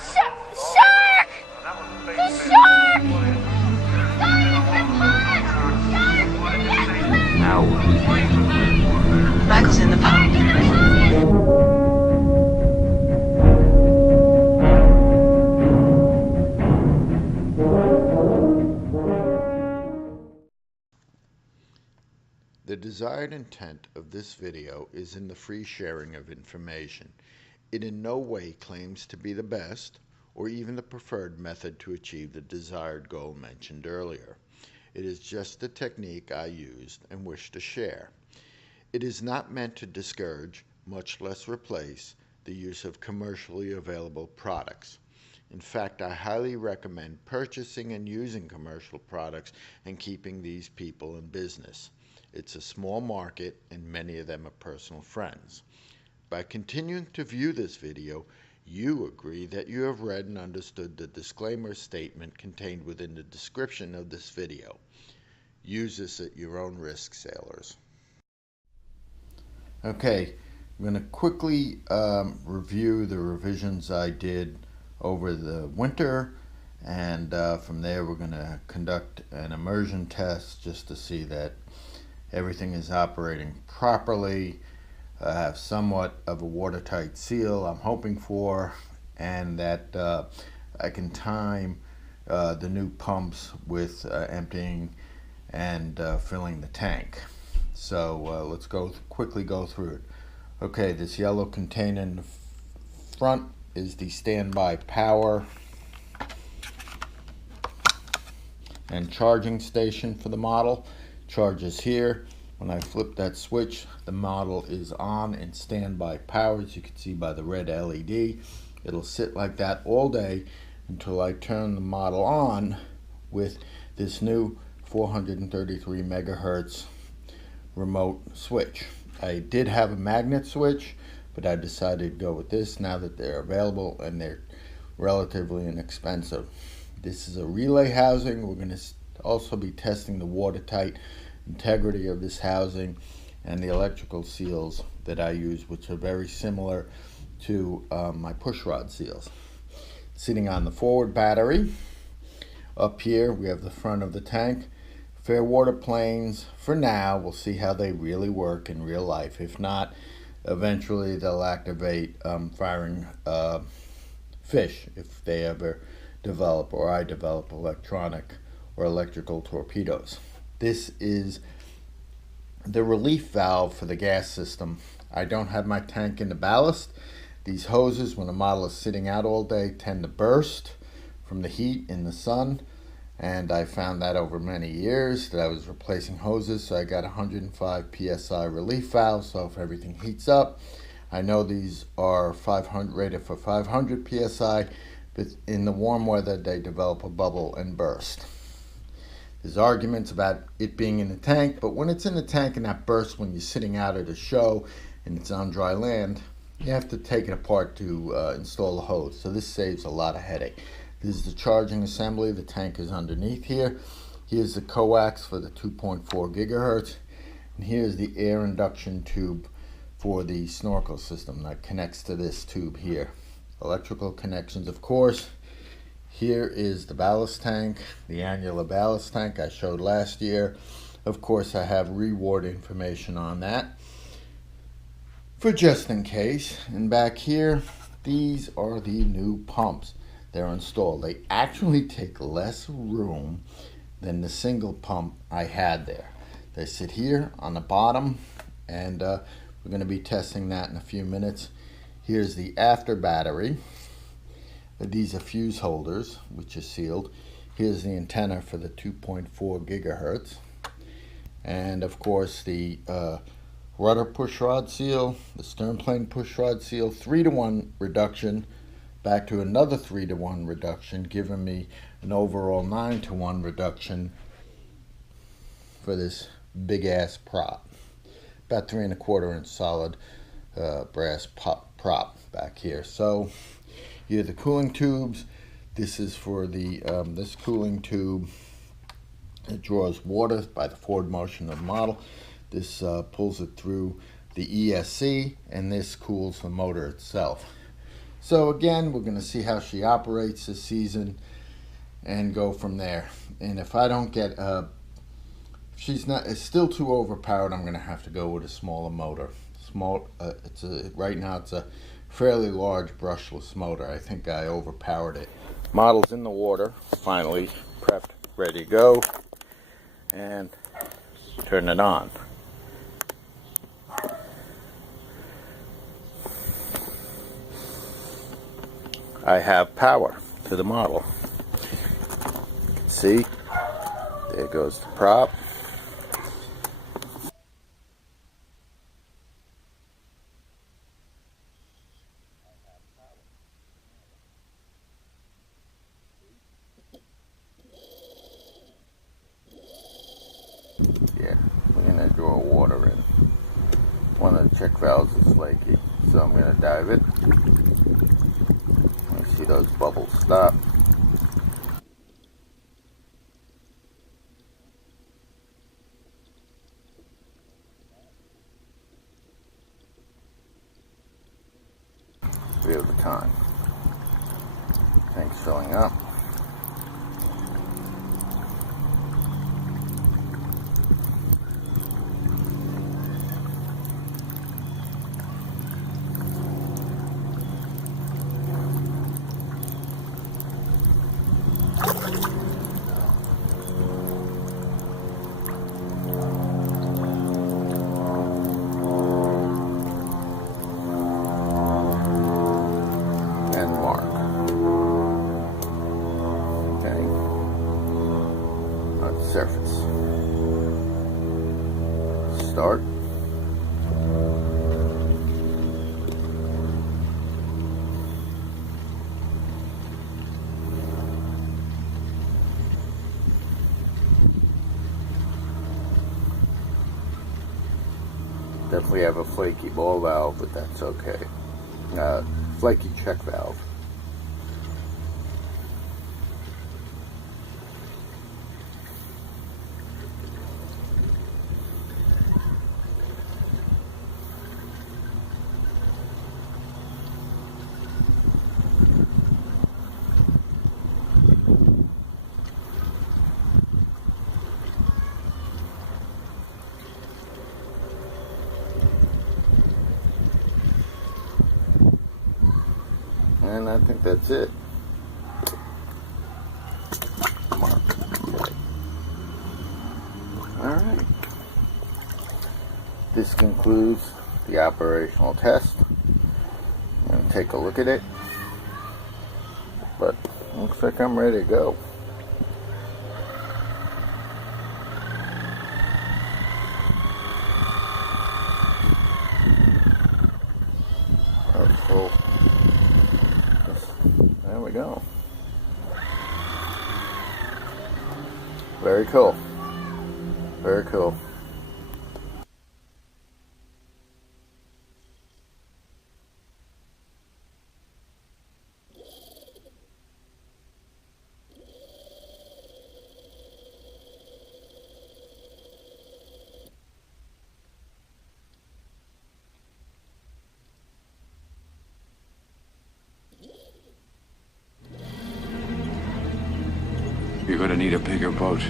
Shark! The shark! Guys, we're caught! Shark! Now, Michael's in the pump. The desired intent of this video is in the free sharing of information. It in no way claims to be the best or even the preferred method to achieve the desired goal mentioned earlier. It is just the technique I used and wish to share. It is not meant to discourage, much less replace, the use of commercially available products. In fact, I highly recommend purchasing and using commercial products and keeping these people in business. It's a small market and many of them are personal friends. By continuing to view this video, you agree that you have read and understood the disclaimer statement contained within the description of this video. Use this at your own risk, sailors. Okay, I'm going to quickly review the revisions I did over the winter, and from there we're going to conduct an immersion test just to see that everything is operating properly. I have somewhat of a watertight seal I'm hoping for, and that I can time the new pumps with emptying and filling the tank. So let's quickly go through it. Okay, this yellow container in the front is the standby power and charging station for the model. Charges here. When I flip that switch, the model is on in standby power, as you can see by the red LED. It'll sit like that all day until I turn the model on with this new 433 megahertz remote switch. I did have a magnet switch, but I decided to go with this now that they're available and they're relatively inexpensive. This is a relay housing. We're going to also be testing the watertight integrity of this housing and the electrical seals that I use, which are very similar to my pushrod seals. Sitting on the forward battery. Up here we have the front of the tank. Fair water planes for now. We'll see how they really work in real life. If not, eventually they'll activate firing fish if they ever develop, or I develop, electronic or electrical torpedoes. This is the relief valve for the gas system. I don't have my tank in the ballast. These hoses, when the model is sitting out all day, tend to burst from the heat in the sun, and I found that over many years that I was replacing hoses. So I got 105 psi relief valve, so if everything heats up, I know these are rated for 500 psi, but in the warm weather they develop a bubble and burst. There's arguments about it being in the tank, but when it's in the tank and that bursts when you're sitting out at a show and it's on dry land, you have to take it apart to install the hose. So this saves a lot of headache. This is the charging assembly. The tank is underneath here. Here's the coax for the 2.4 gigahertz. And here's the air induction tube for the snorkel system that connects to this tube here. Electrical connections, of course. Here is the ballast tank, the annular ballast tank I showed last year. Of course, I have reward information on that for just in case. And back here, these are the new pumps. They're installed. They actually take less room than the single pump I had there. They sit here on the bottom, and we're going to be testing that in a few minutes. Here's the after battery. These are fuse holders, which are sealed. Here's the antenna for the 2.4 gigahertz. And of course the rudder pushrod seal, the stern plane pushrod seal, 3-to-1 reduction, back to another 3-to-1 reduction, giving me an overall 9-to-1 reduction for this big ass prop. About 3¼ inch solid brass prop back here. So here are the cooling tubes. This is for the this cooling tube. It draws water by the forward motion of the model. This pulls it through the ESC, and this cools the motor itself. So again, we're going to see how she operates this season and go from there. And if I don't get it's still too overpowered, I'm going to have to go with a smaller motor. Right now it's a fairly large brushless motor. I think I overpowered it. Model's in the water, finally prepped, ready to go, and turn it on. I have power to the model. You can see, there goes the prop. Yeah, we're going to draw water in. One of the check valves is flaky, so I'm going to dive it. You see those bubbles stop. We have the time. Tank's filling up. Surface. Start. Definitely have a flaky ball valve, but that's okay. Flaky check valve. And I think that's it. Come on. Okay. Alright. This concludes the operational test. I'm going to take a look at it. But looks like I'm ready to go. So there we go. Very cool. Very cool. You're gonna need a bigger boat.